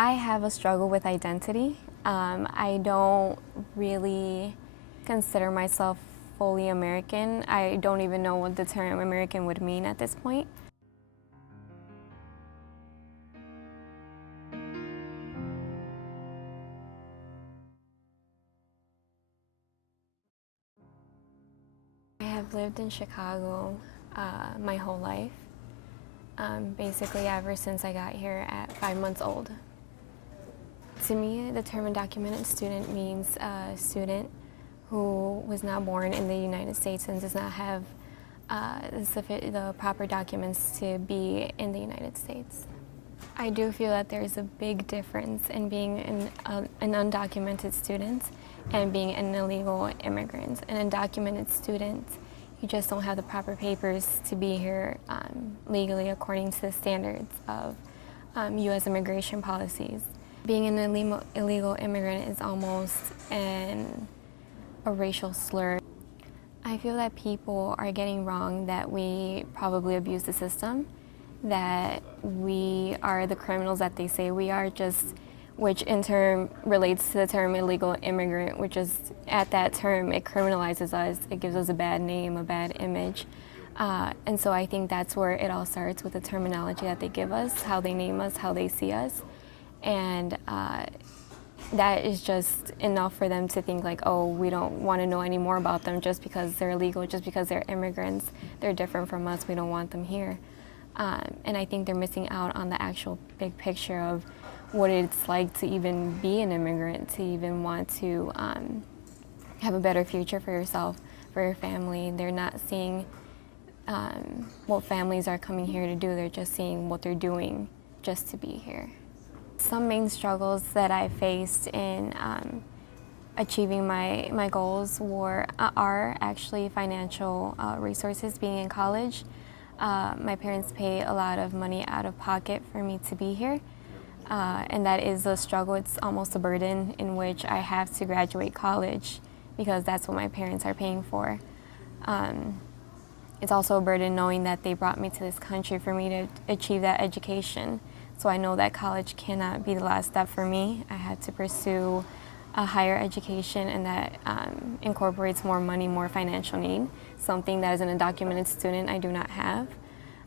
I have a struggle with identity. I don't really consider myself fully American. I don't even know what the term American would mean at this point. I have lived in Chicago my whole life, basically ever since I got here at 5 months old. To me, the term undocumented student means a student who was not born in the United States and does not have the proper documents to be in the United States. I do feel that there's a big difference in being an undocumented student and being an illegal immigrant. An undocumented student, you just don't have the proper papers to be here legally according to the standards of U.S. immigration policies. Being an illegal immigrant is almost a racial slur. I feel that people are getting wrong that we probably abuse the system, that we are the criminals that they say we are, which in turn relates to the term illegal immigrant, which is, at that term, it criminalizes us, it gives us a bad name, a bad image. And so I think that's where it all starts, with the terminology that they give us, how they name us, how they see us. And that is just enough for them to think like, oh, we don't want to know any more about them just because they're illegal, just because they're immigrants. They're different from us, we don't want them here. And I think they're missing out on the actual big picture of what it's like to even be an immigrant, to even want to have a better future for yourself, for your family. They're not seeing what families are coming here to do, they're just seeing what they're doing just to be here. Some main struggles that I faced in achieving my goals are actually financial resources. Being in college, my parents pay a lot of money out of pocket for me to be here, and that is a struggle. It's almost a burden in which I have to graduate college because that's what my parents are paying for. It's also a burden knowing that they brought me to this country for me to achieve that education. So I know that college cannot be the last step for me. I had to pursue a higher education, and that incorporates more money, more financial need, something that as an undocumented student I do not have.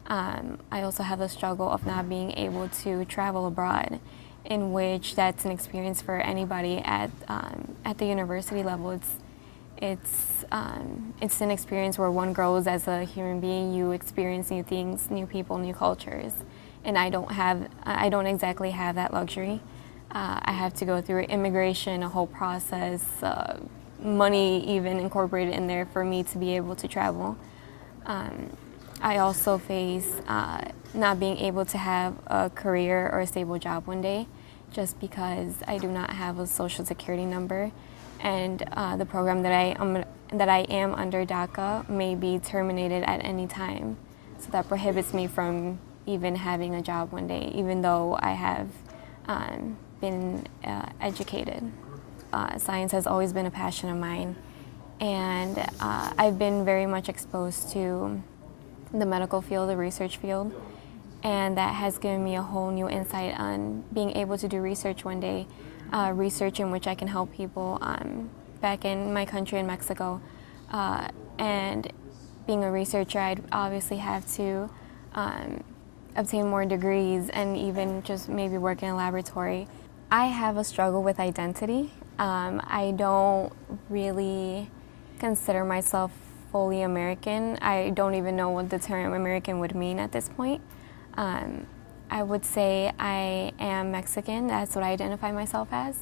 I also have the struggle of not being able to travel abroad, in which that's an experience for anybody at the university level. It's an experience where one grows as a human being. You experience new things, new people, new cultures. And I don't exactly have that luxury. I have to go through immigration, a whole process, money even incorporated in there for me to be able to travel. I also face not being able to have a career or a stable job one day, just because I do not have a social security number, and the program that I am under, DACA, may be terminated at any time. So that prohibits me from even having a job one day, even though I have been educated. Science has always been a passion of mine, and I've been very much exposed to the medical field, the research field, and that has given me a whole new insight on being able to do research one day, research in which I can help people back in my country in Mexico. And being a researcher, I'd obviously have to obtain more degrees and even just maybe work in a laboratory. I have a struggle with identity. I don't really consider myself fully American. I don't even know what the term American would mean at this point. I would say I am Mexican, that's what I identify myself as,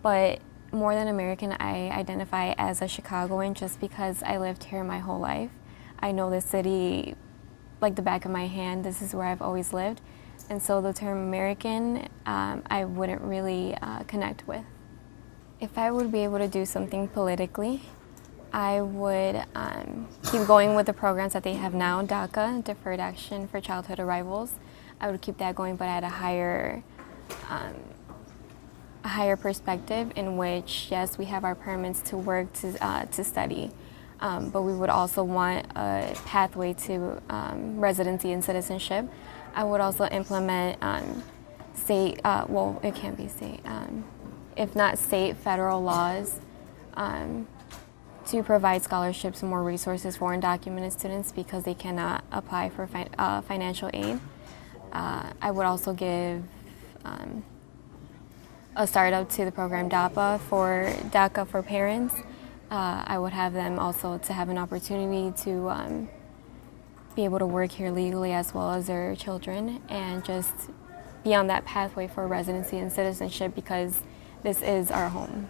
but more than American, I identify as a Chicagoan just because I lived here my whole life. I know the city like the back of my hand. This is where I've always lived. And so the term American, I wouldn't really connect with. If I would be able to do something politically, I would keep going with the programs that they have now, DACA, Deferred Action for Childhood Arrivals. I would keep that going, but at a higher perspective, in which, yes, we have our permits to work, to study, but we would also want a pathway to residency and citizenship. I would also implement state, well, it can't be state, if not state, federal laws to provide scholarships and more resources for undocumented students because they cannot apply for financial aid. I would also give a startup to the program DACA for parents. I would have them also to have an opportunity to be able to work here legally as well as their children and just be on that pathway for residency and citizenship because this is our home.